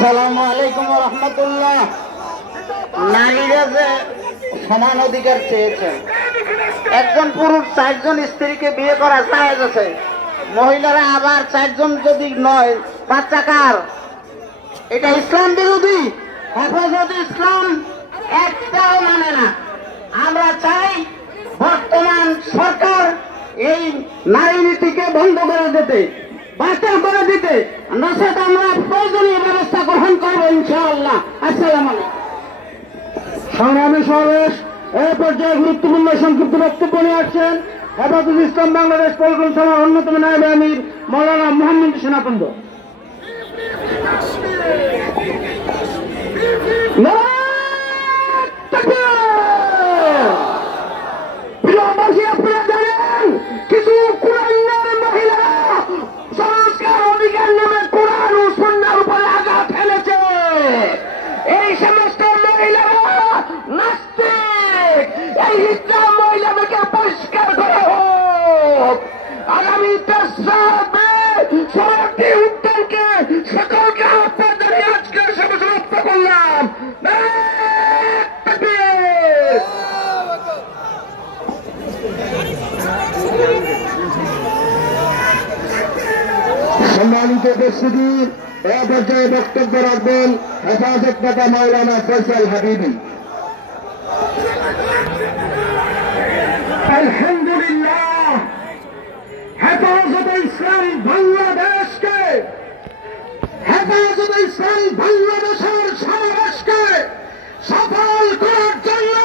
আসসালামু আলাইকুম ওয়া রাহমাতুল্লাহ। নারীরা যে সমান অধিকার চেয়েছেন, একজন পুরুষ 4 জন স্ত্রীকে বিয়ে করা জায়েজ আছে, মহিলারা আবার 4 জন যদি নয়, বাচ্চা কার? এটা ইসলাম বিরোধী। হেফাজত ইসলাম একটাও মানে না। আমরা চাই বর্তমান সরকার এই নারী নীতিকে বন্ধ করে দিতে, বাতিল করে দিতে, নচেত আমরা প্রয়োজনীয় ব্যবস্থা গ্রহণ করবো ইনশাআল্লাহ। আসসালামু আলাইকুম। সংগ্রামী সমাবেশ এই পর্যায়ে গুরুত্বপূর্ণ সংক্ষিপ্ত বক্তব্য নিয়ে আসছেন হেফাজত ইসলাম বাংলাদেশ পল্টন সভার অন্যতম নায়েবে আমির মাওলানা মোহাম্মদ সেনাপন্দ। আপনারা জানেন কিছু কুরাইনের মহিলারা সংস্কার অধিকার নামে কোরআন ও সুন্নাহর উপরে আঘাত ফেলেছে। এই সমস্ত মহিলারা নাস্তিক। এই ইসলাম মহিলাদেরকে পরিষ্কার করা হোক। আগামী 10 সমাপ্তি উত্তরকে সকলকে আহ্বান জানিয়ে আজকে সভা সমাপ্ত করলাম। সম্মানিত উপস্থিতি, এ পর্যায়ে বক্তব্য রাখবেন হেফাজত নেতা মাওলানা ফয়সাল হাবিবি। আলহামদুলিল্লাহ, হেফাজত ইসলাম বাংলাদেশকে, হেফাজত ইসলাম বাংলাদেশের সমাবেশকে সফল করার জন্য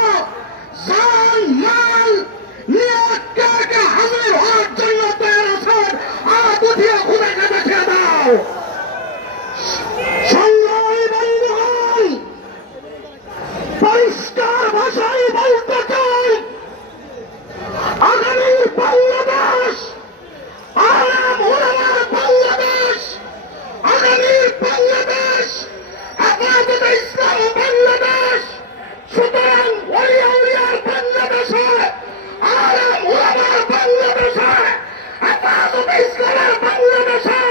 জান মাল নিয়ে একে হাজির হওয়ার জন্য তৈরি আছেন। হাত উঠিয়ে খুদাকে দেখিয়ে দাও। সংগ্রামী বন্ধুগণ, পরিষ্কার ভাষায় বলতে চাই, আগামী বাংলাদেশ আলেম ওলামার বাংলাদেশ, আগামী বাংলাদেশ হেফাজত ইসলাম বাংলাদেশ। সুতরাং ওলিয়া উলিয়ার বাংলাদেশে, আলেম ওলামার বাংলাদেশে, হেফাজত ইসলামের বাংলাদেশে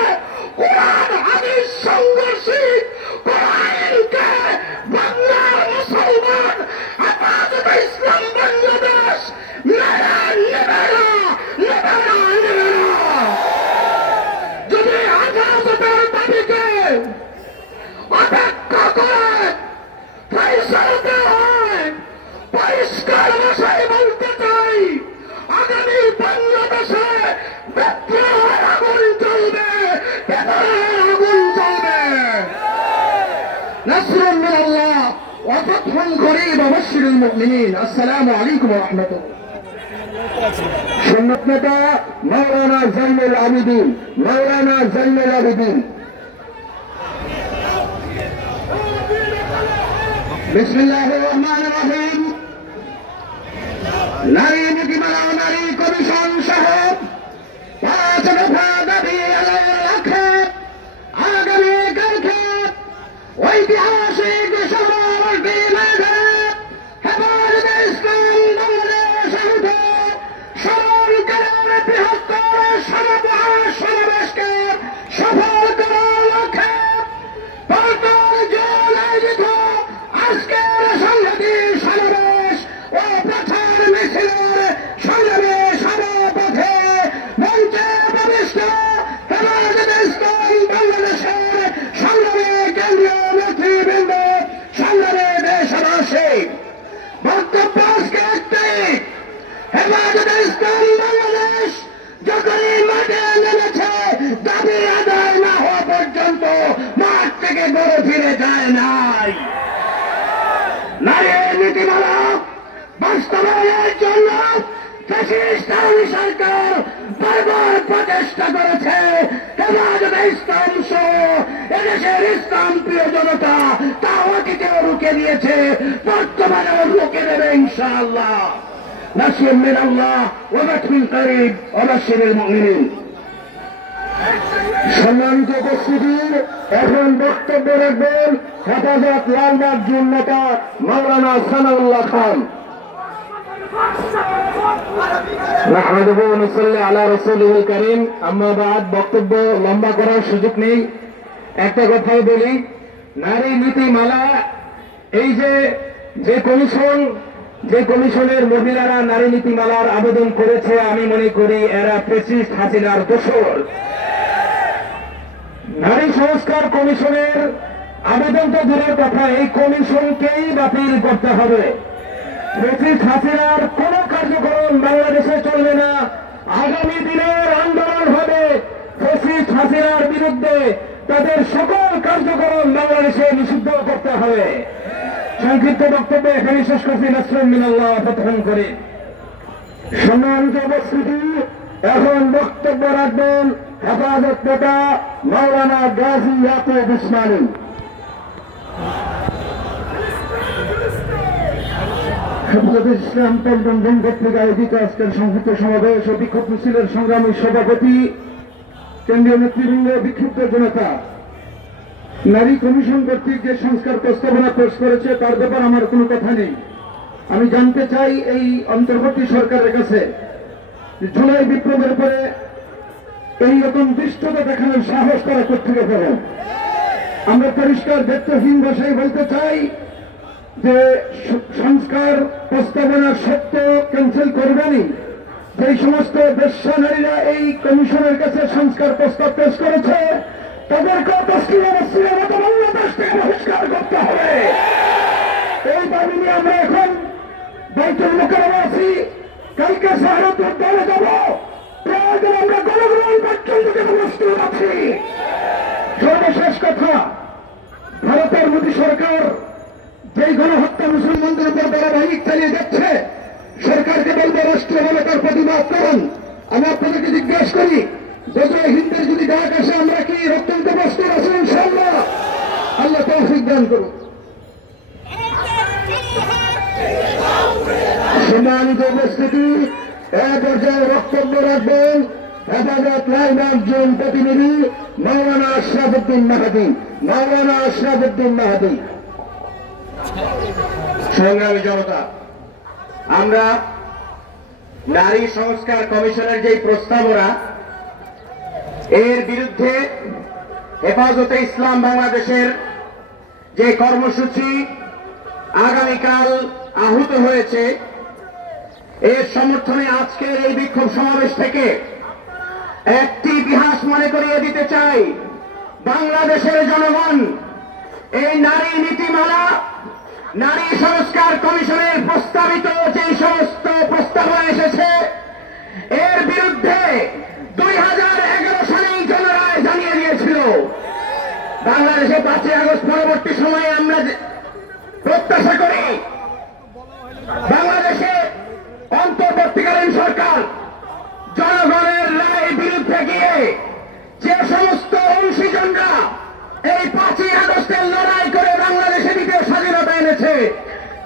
কোরআন হাদিস সংঘর্ষী কোরআনকে বাংলার মুসলমান হেফাজত ইসলাম বাংলাদেশ যদি হেফাজতের দাবিকে অপেক্ষা করে ফয়সালাতে হয়, পরিষ্কার ভাষায় বলতে চাই, আগামী বাংলাদেশে বিদ্রোহের আগুন চলবে, বেদনের আগুন চলবে। নাসরুন মিনাল্লাহ ওয়া ফাতহুন করিব ওয়া বাশশিরিল মুমিনিন। আসসালামু আলাইকুম ওয়া রাহমাতুল্লাহ। সুন্নাত নেতা মাওলানা জাইনুল আবেদিন, মাওলানা জাইনুল আবেদিন। বিসমিল্লাহির রহমানির রহিম। নারী নীতিমালা নারী কমিশন সহ 5 দফা দাবি আদায়ের লক্ষ্যে আগামীকালকে ঐতিহাসিক সমাবেশটি মেঘে হেফাজত ইসলাম বাংলাদেশ আহত সমানকালের বৃহত্তর সমাবেশকে সফল করার লক্ষ্যে পল্টন জেলায় আয়োজিত আজকের সংহতি সমাবেশ ও প্রচার মিছিলের সংগ্রামী সভাপথে মঞ্চে প্রবিষ্ট হেফাজত ইসলাম বাংলাদেশের সংগ্রামী কেন্দ্রীয় নেতৃবৃন্দ, সংগ্রামী দেশবাসী, বক্তব্য আজকে একটাই, হেফাজত ইসলাম বাংলাদেশ যখনই মাঠে নেমেছে দাবি আদায় না হওয়া পর্যন্ত মাঠ থেকে ঘরে ফিরে যায় নাই। নারী নীতিমালা বাস্তবায়নের জন্য ফ্যাসিস্ট আওয়ামী সরকার বারবার প্রচেষ্টা করেছে। হেফাজত ইসলাম সহ এদেশের ইসলাম প্রিয় জনতা তা অতীতেও রুখে দিয়েছে, বর্তমানেও রুখে দেবে ইনশাআল্লাহ। নাসরুন মিনাল্লাহ ওয়া ফাতহুন করিব ওয়া বাশশিরিল মুমিনিন। সম্মানিত উপস্থিতি, এখন বক্তব্য রাখবেন হেফাজত লালবাগ জোন নেতা মাওলানা সানাউল্লাহ খান। নাহমাদুহু ওয়া নুসাল্লি আলা রাসূলিল কারীম। আম্মা বা'দ, বক্তব্য লম্বা করার সুযোগ নেই, একটা কথাই বলি, নারী নীতিমালা, এই যে কমিশনের মহিলারা নারী নীতিমালার আবেদন করেছে, আমি মনে করি এরা ফ্যাসিস্ট হাসিনার দোসর। নারী সংস্কার কমিশনের আবেদন তো দূরের কথা, এই কমিশনকেই বাতিল করতে হবে। ফ্যাসিস্ট হাসিনার কোন কার্যক্রম বাংলাদেশে চলবে না। আগামী দিনের আন্দোলন হবে ফ্যাসিস্ট হাসিনার বিরুদ্ধে, তাদের সকল কার্যক্রম বাংলাদেশে নিষিদ্ধ করতে হবে। সংক্ষিপ্ত বক্তব্য এখানে শেষ করছি। নাসরুম মিনাল্লাহ প্রথম করে সম্মানিত উপস্থিতি, এখন বক্তব্য রাখবেন হেফাজত নেতা মাওলানা গাজী ইয়াকুব উসমানী। হেফাজত ইসলাম পল্টন জোন কর্তৃক আয়োজিত আজকের সংক্ষিপ্ত সমাবেশ ও বিক্ষোভ মিছিলের সংগ্রামী সভাপতি, কেন্দ্রীয় নেতৃবৃন্দ, বিক্ষুব্ধ জনতা, নারী কমিশন কর্তৃক যে সংস্কার প্রস্তাবনা পেশ করেছে তার ব্যাপার আমার কোনো কথা নেই। আমি জানতে চাই এই অন্তর্বর্তী সরকারের কাছে জুলাই বিপ্লবের পরে এইরকম দৃষ্টতা দেখানোর সাহস তারা কোথেকে পেল। আমরা পরিষ্কার দায়িত্বহীন ভাষায় বলতে চাই যে সংস্কার প্রস্তাবনা সত্য ক্যান্সেল করবেনই। যে সমস্ত বেশ্যা নারীরা এই কমিশনের কাছে সংস্কার প্রস্তাব পেশ করেছে তাদেরকেও তসলিমের মতো বাংলাদেশ থেকে বহিষ্কার করতে হবে। এই দাবি নিয়ে আমরা এখন বাইতুল মোকাররমে আছি, কালকে শাহরুদ্দুর দলে যাব, প্রয়োজন আমরা গণগ্রহণ পর্যন্ত যেতে প্রস্তুত আছি। সর্বশেষ কথা, ভারতের মোদী সরকার যেই গণহত্যা মুসলমানদের উপর ধারাবাহিক চালিয়ে যাচ্ছে, সরকারকে বলবো রাষ্ট্রীয়ভাবে তার প্রতিবাদ করুন। আমি আপনাদেরকে জিজ্ঞেস করি, গজয়ে হিন্দের যদি ডাক আসে আমরা কি রক্ত দিতে প্রস্তুত আছি? ইনশাআল্লাহ। আল্লাহ তৌফিক দান করুন। সম্মানিত উপস্থিতি, এ পর্যায়ে বক্তব্য রাখবেন হেফাজত লাইনার জোন প্রতিনিধি মাওলানা আশরাফুদ্দিন মাহাদি। মাওলানা আশরাফুদ্দিন মাহাদি। সংগ্রামী জনতা, আমরা নারী সংস্কার কমিশনের যে প্রস্তাবনা, এর বিরুদ্ধে হেফাজতে ইসলাম বাংলাদেশের যে কর্মসূচি আগামীকাল আহুত হয়েছে, এর সমর্থনে আজকের এই বিক্ষোভ সমাবেশ থেকে একটি ইতিহাস মনে করিয়ে দিতে চাই। বাংলাদেশের জনগণ এই নারী নীতিমালা, নারী সংস্কার কমিশনের প্রস্তাবিত যে সমস্ত প্রস্তাবনা এসেছে, এর বিরুদ্ধে 2011 সালেই জনরায় জানিয়ে দিয়েছিল। বাংলাদেশে 5ই আগস্ট পরবর্তী সময়ে আমরা প্রত্যাশা করি বাংলাদেশে অন্তর্বর্তীকালীন সরকার জনগণের রায়ের বিরুদ্ধে গিয়ে যে সমস্ত অংশীজনরা এই 5ই আগস্টের লড়াই করে বাংলাদেশে দ্বিতীয় স্বাধীনতা এনেছে,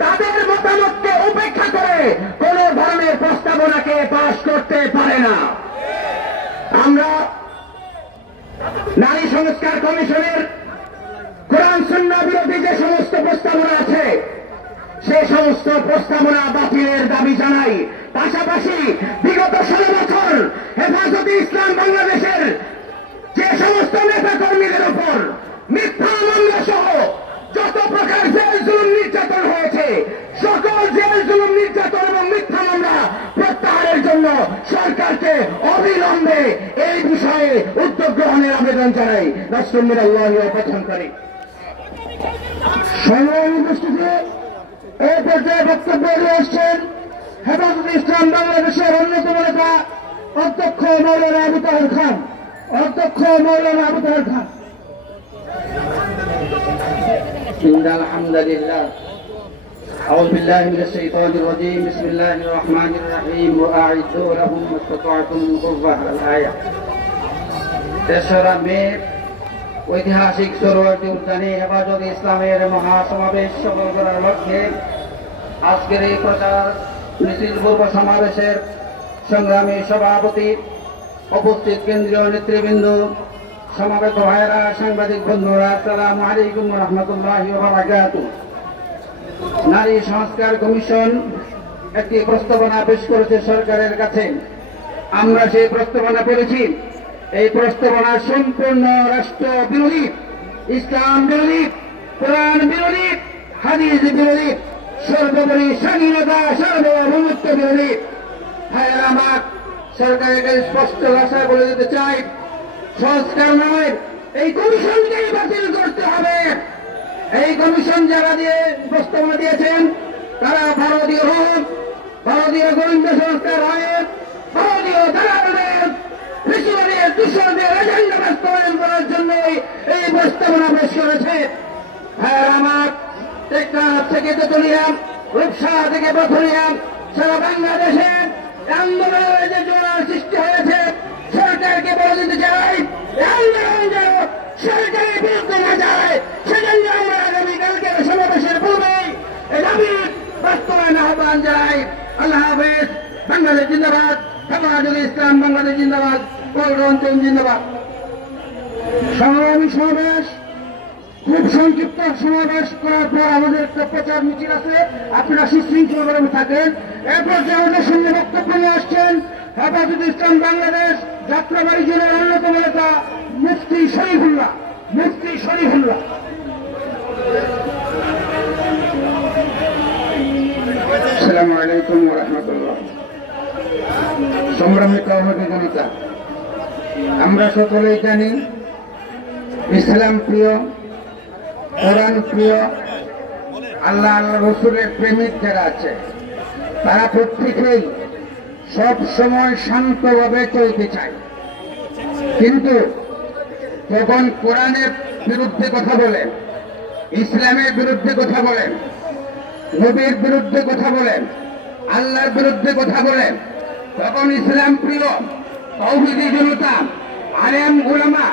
তাদের মতামতকে উপেক্ষা করে কোন ধরনের প্রস্তাবনাকে পাশ করতে পারে না। আমরা নারী সংস্কার কমিশনের কোরআন সুন্নাহ বিরোধী যে সমস্ত প্রস্তাবনা আছে, সে সমস্ত প্রস্তাবনা বাতিলের দাবি জানাই। পাশাপাশি বিগত 16 বছর হেফাজতে ইসলাম বাংলাদেশের যে সমস্ত নেতা কর্মীদের উপর মিথ্যা মামলা সহ যত প্রকার জেল জুলুম নির্যাতন হয়েছে, সকল জেল জুলুম নির্যাতন এবং মিথ্যা মামলা প্রত্যাহারের জন্য সরকারকে অবিলম্বে এই বিষয়ে উদ্যোগ গ্রহণের আবেদন জানাই। নাসরুম মিনাল্লাহি ওয়া ফাতহুন করিম। সংগ্রামী উপস্থিতি, এই পর্যায়ে বক্তব্য দিয়ে আসছেন হেফাজতে ইসলাম বাংলাদেশের অন্যতম নেতা অধ্যক্ষ মাওলানা আবু তাহের খান। অধ্যক্ষ মাওলানা আবু তাহের খান। إن الحمد لله أعوذ بالله من الشيطان الرجيم بسم الله الرحمن الرحيم وأعدوا لهم ما استطعتم من قوة الآية। 3রা মে ঐতিহাসিক সরোয়ার্দী উদ্যানে হেফাজতে ইসলামের মহাসমাবেশ সফল করার লক্ষ্যে আজকের এই প্রচার মিছিল পূর্ব সমাবেশের সংগ্রামী সভাপতি, উপস্থিত কেন্দ্রীয় নেতৃবৃন্দ, সমাবেত ভাইয়েরা, সাংবাদিক বন্ধুরা, আসসালামু আলাইকুম ওয়া রাহমাতুল্লাহি ওয়া বারাকাতুহু। নারী সংস্কার কমিশন একটি প্রস্তাবনা পেশ করেছে সরকারের কাছে। আমরা সেই প্রস্তাবনা পেয়েছি। এই প্রস্তাবনা সম্পূর্ণ রাষ্ট্র বিরোধী, ইসলাম বিরোধী কোরআন বিরোধী, হাদিস বিরোধী, সর্বোপরি স্বাধীনতা সার্বভৌমত্ব বিরোধী। হ্যাঁ, আমার সরকারকে স্পষ্ট ভাষায় বলে দিতে চাই, সংস্কার নয়, এই কমিশনকেই বাতিল করতে হবে। এই কমিশন যারা দিয়ে প্রস্তাবনা দিয়েছেন তারা ভারতীয় হোক, ভারতীয় গোয়েন্দা সংস্থার আইন, ভারতীয় দালালদের পেশোয়ারের দূষণদের এজেন্ডা বাস্তবায়ন করার জন্যই এই প্রস্তাবনা পেশ করেছে। হ্যাঁ, আমার টেকনাফ থেকে তেতুলিয়া, রূপসা থেকে পাথুরিয়া, সারা বাংলাদেশে আন্দোলনের যে জোয়ার সৃষ্টি হয়েছে, সরকারকে বলে দিতে চাই আন্দোলন যেন সরকারের বিরুদ্ধে না যায়। সেজন্য আমরা আগামীকালকে সমাবেশের পূর্বেই এই দাবি বাস্তবায়ন আহ্বান জানাই। আল্লাহ হাফেজ। বাংলাদেশ জিন্দাবাদ, হেফাজতে ইসলাম বাংলাদেশ জিন্দাবাদ, কলরঞ্জন জিন্দাবাদ। সংগ্রামী সমাবেশ, খুব সংক্ষিপ্ত সমাবেশ করার পর আমাদের একটা প্রচার মিছিল আছে, আপনারা সুশৃঙ্খলভাবে থাকেন। এরপর যে আমাদের সঙ্গে বক্তব্য নিয়ে আসছেন হেফাজতে ইসলাম বাংলাদেশ যাত্রাবাড়ি জেলার অন্যতম নেতা মুফতি শরীফুল্লাহ। মুফতি শরীফুল্লাহ। আসসালামু আলাইকুম ওয়া রাহমাতুল্লাহ। সংগ্রামী তৌহিদি জনতা, আমরা সকলেই জানি ইসলাম প্রিয়, কোরআন প্রিয়, আল্লাহ আল্লাহ রসুলের প্রেমিক যারা আছে তারা প্রত্যেকেই সব সময় শান্তভাবে চলতে চায়। কিন্তু যখন কোরআনের বিরুদ্ধে কথা বলেন, ইসলামের বিরুদ্ধে কথা বলেন, নবীর বিরুদ্ধে কথা বলেন, আল্লাহর বিরুদ্ধে কথা বলেন, তখন ইসলাম প্রিয় তৌহিদি জনতা, আলেম উলামা,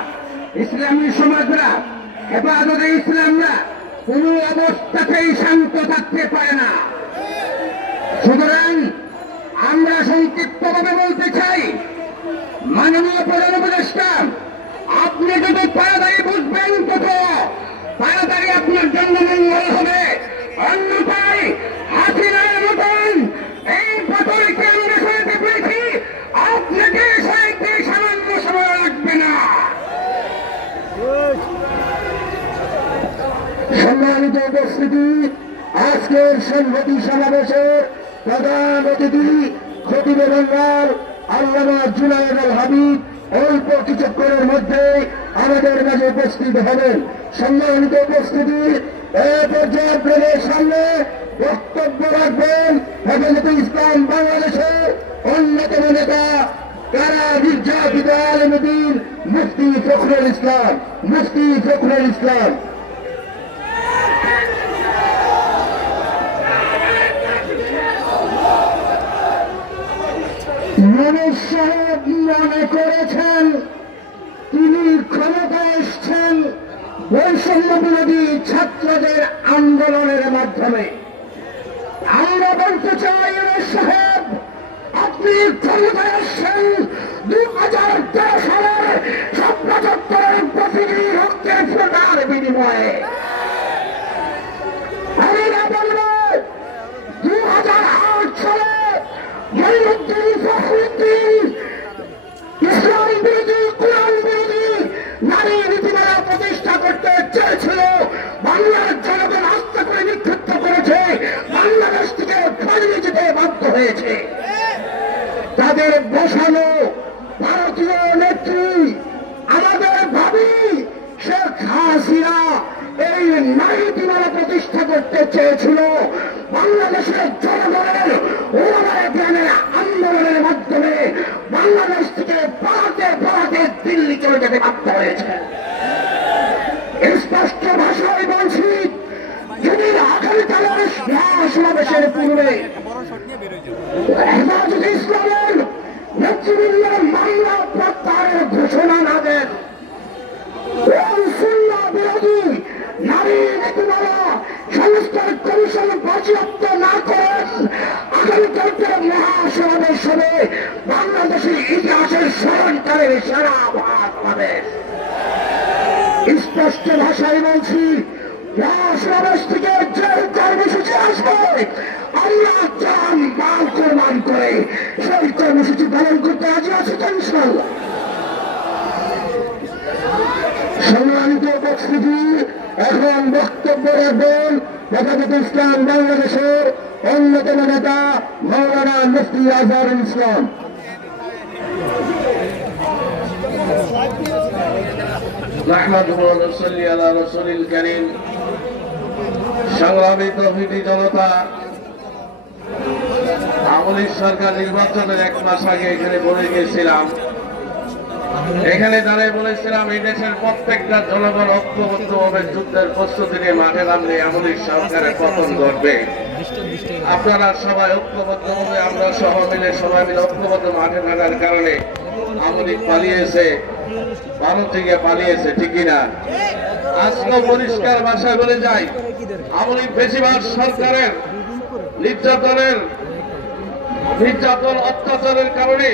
ইসলামী সমাজরা, হেফাজতে ইসলামরা কোন অবস্থাতেই শান্ত থাকতে পারে না। সুতরাং আমরা সংক্ষিপ্তভাবে বলতে চাই, মাননীয় প্রধান উপদেষ্টা, আপনি যদি তাড়াতাড়ি বুঝবেন তত তাড়াতাড়ি আপনার জন্য মঙ্গল হবে। অন্যথায় হাসিনার মতন এই পাথরকে আমরা সরাতে পেরেছি, আপনাকে সরাইতে সামান্য সময় লাগবে না। সম্মানিত উপস্থিতি, আজকের সংহতি সমাবেশের প্রধান অতিথি খতিবে বাংলার আল্লামা জুনায়েদ আল হাবিব অল্প কিছুক্ষণের মধ্যে আমাদের মাঝে উপস্থিত হবেন। সম্মানিত উপস্থিতি, এই পর্যায়ে আপনাদের সামনে বক্তব্য রাখবেন হেফাজতে ইসলাম বাংলাদেশের অন্যতম নেতা কারা নির্যাতিত আলেমে দ্বীন মুফতি ফখরুল ইসলাম। মুফতি ফখরুল ইসলাম। মনোজ সাহেব মনে করেছেন তিনি ক্ষমতায় এসছেন বৈষম্য বিরোধী ছাত্রদের আন্দোলনের মাধ্যমে। আমরা বলতে চাই, মনোজ সাহেব, আপনি ক্ষমতায় এসছেন 2013 সালে ৭৫ প্রতিটি রক্তের ফোটার বিনিময়ে। আমি না বলব 2008 সালে মঈনুদ্দিন ফখরুদ্দিন ইসলাম বিরোধী, কোরআন বিরোধী নারী নীতিমালা প্রতিষ্ঠা করতে চেয়েছিল, বাংলার জনগণ আস্থা করে নিক্ষিপ্ত করেছে, বাংলাদেশ থেকে পালিয়ে যেতে বাধ্য হয়েছে। তাদের বসানো ভারতীয় নেত্রী আমাদের ভাবি শেখ হাসিনা এই নারী নীতিমালা প্রতিষ্ঠা করতে চেয়েছিল। বাংলাদেশের জনগণের ওলামায়ে জ্ঞানের আন্দোলনের মাধ্যমে বাংলাদেশ থেকে পালাতে পালাতে দিল্লি চলে যেতে বাধ্য হয়েছে। স্পষ্ট ভাষায় বলছি, যদি আগামীকালের সমাবেশের পূর্বে হেফাজতে ইসলামের নেতৃবৃন্দের মামলা প্রত্যাহারের ঘোষণা না দেন, বিরোধী নারী নীতিমালা সংস্কার কমিশন বাজেয়াপ্ত না করেন, আগামীকালকে মহাসমাবেশ হবে বাংলাদেশের ইতিহাসের স্মরণকালের সেরা মহাসমাবেশ। স্পষ্ট ভাষায় বলছি, মহাসমাবেশ থেকে যে কর্মসূচি আসবে আমরা জান মাল কোরবান করে সেই কর্মসূচি পালন করতে রাজি আছি তো ইনশাআল্লাহ। সম্মানিত উপস্থিতি, এখন বক্তব্য রাখবেন হেফাজত ইসলাম বাংলাদেশের অন্যতম নেতা মাওলানা মুফতি আজহারুল ইসলাম। সংগ্রামী তৌহিদি জনতা, আওয়ামী লীগ সরকার নির্বাচনের 1 মাস আগে এখানে বলে গিয়েছিলাম, এখানে দাঁড়িয়ে বলেছিলাম এই দেশের প্রত্যেকটা জনগণ ঐক্যবদ্ধভাবে যুদ্ধের প্রস্তুতি নিয়ে মাঠে নামলে আওয়ামী লীগ সরকারের পতন ঘটবে। আপনারা সবাই ঐক্যবদ্ধভাবে, আমরা সবাই মিলে ঐক্যবদ্ধ মাঠে নামার কারণে আওয়ামী লীগ পালিয়েছে, ভারত থেকে পালিয়েছে, ঠিক কিনা? আজকে পরিষ্কার ভাষায় বলে যাই, আওয়ামী লীগ বেশিরভাগ সরকারের নির্যাতন অত্যাচারের কারণে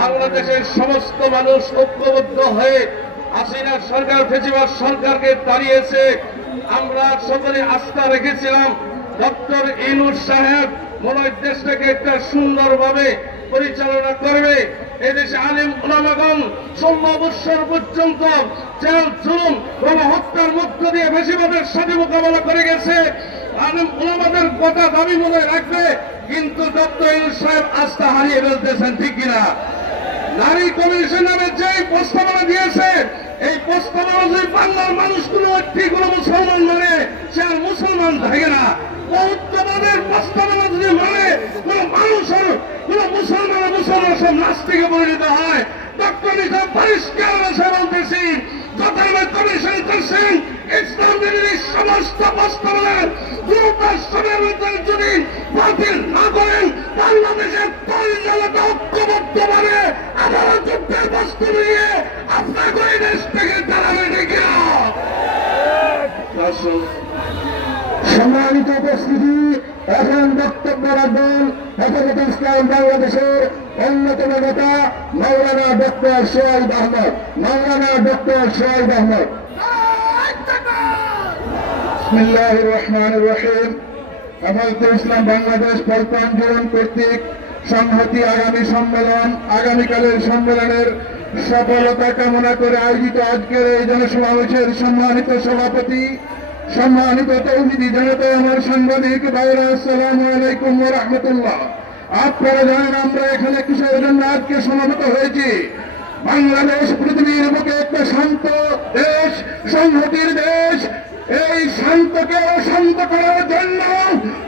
বাংলাদেশের সমস্ত মানুষ ঐক্যবদ্ধ হয়ে হাসিনা সরকার ফেসিবাদ সরকারকে তাড়িয়েছে। আমরা সকলে আস্থা রেখেছিলাম ডক্টর ইউনূস সাহেব মনে হয় দেশটাকে একটা সুন্দরভাবে পরিচালনা করবে। এদেশে আলেম উলামাগণ 16 বৎসর পর্যন্ত জেল জুলুম গণহত্যার মধ্য দিয়ে ফেসিবাদের সাথে মোকাবেলা করে গেছে। আলেম উলামাদের কথা দাবি মনে রাখবে, কিন্তু ডক্টর ইউনূস সাহেব আস্থা হারিয়ে ফেলতেছেন, ঠিক কিনা? নারী কমিশন নামে যে প্রস্তাবনা দিয়েছে, এই প্রস্তাবনা যদি বাংলার মানুষগুলো ঠিক কোনো মুসলমান মানে, সে আর মুসলমান থাকে না। বৌদ্ধবাদের প্রস্তাবনা যদি মানে কোন মানুষের কোন মুসলমান সব নাস্তিকে পরিণত হয়। ডক্টর নিজাম পরিষ্কার ভাষায় বলতেছি, যত কমিশন করছেন ইসলাম বিরোধী সমস্ত প্রস্তাবনার সময়ের মধ্যে যদি বাতিল না করেন, বাংলাদেশের পরিচালনা ঐক্যবদ্ধভাবে আবার যুদ্ধের প্রস্তুতি নিয়ে আপনাকে এই দেশ থেকে তাড়াবে, ঠিক না? সম্মানিত উপস্থিতি, এখন বক্তব্য রাখবেন হেফাজত ইসলাম বাংলাদেশের অন্যতম নেতা মাওলানা ডক্টর সোহাইব আহমদ। বিসমিল্লাহির রহমানির রহিম। হেফাজত ইসলাম বাংলাদেশ পল্টন আন্দোলন কর্তৃক সংহতি আগামীকালের সম্মেলনের সফলতা কামনা করে আয়োজিত আজকের এই জনসমাবেশের সম্মানিত সভাপতি, সম্মানিত তৌহিদি জনতা, আমার সাংবাদিক ভাইরা, আসসালামু আলাইকুম ওয়া রাহমাতুল্লাহ। আপনারা জানেন আমরা এখানে কিসের জন্য আজকে সমাবেত হয়েছি? বাংলাদেশ পৃথিবীর বুকে একটা শান্ত দেশ, সংহতির দেশ। এই শান্তকে অশান্ত করার জন্য,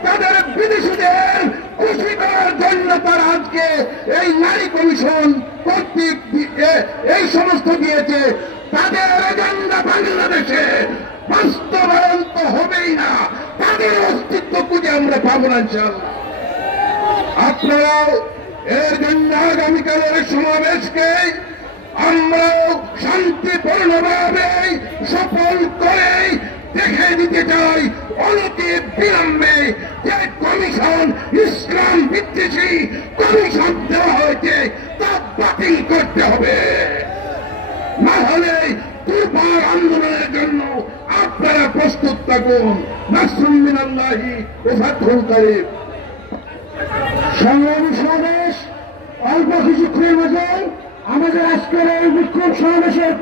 তাদের বিদেশিদের খুশি করার জন্য তারা আজকে এই নারী কমিশন কর্তৃক এই সমস্ত দিয়েছে। তাদের এজেন্ডা বাংলাদেশে বাস্তবায়ন তো হবেই না, তাদের অস্তিত্ব খুঁজে আমরা পাবো না ইনশাআল্লাহ। আপনারা এর জন্য আগামীকালের সমাবেশকে আমরা শান্তিপূর্ণভাবে সফল করে দেখে দিতে চাই অনতি বিলম্বে যে কমিশন ইসলাম বিদ্বেষী কমিশন দেওয়া হয়েছে তা বাতিল করতে হবে, না হলে দুর্বার আন্দোলনের জন্য আপনারা প্রস্তুত থাকুন। নাসরুম মিনাল্লাহি ওয়া ফাতহুন করিব। সংগ্রামী সমাবেশ অল্প কিছুক্ষণের মধ্যে আমাদের আজকের এই বিক্ষোভ সমাবেশের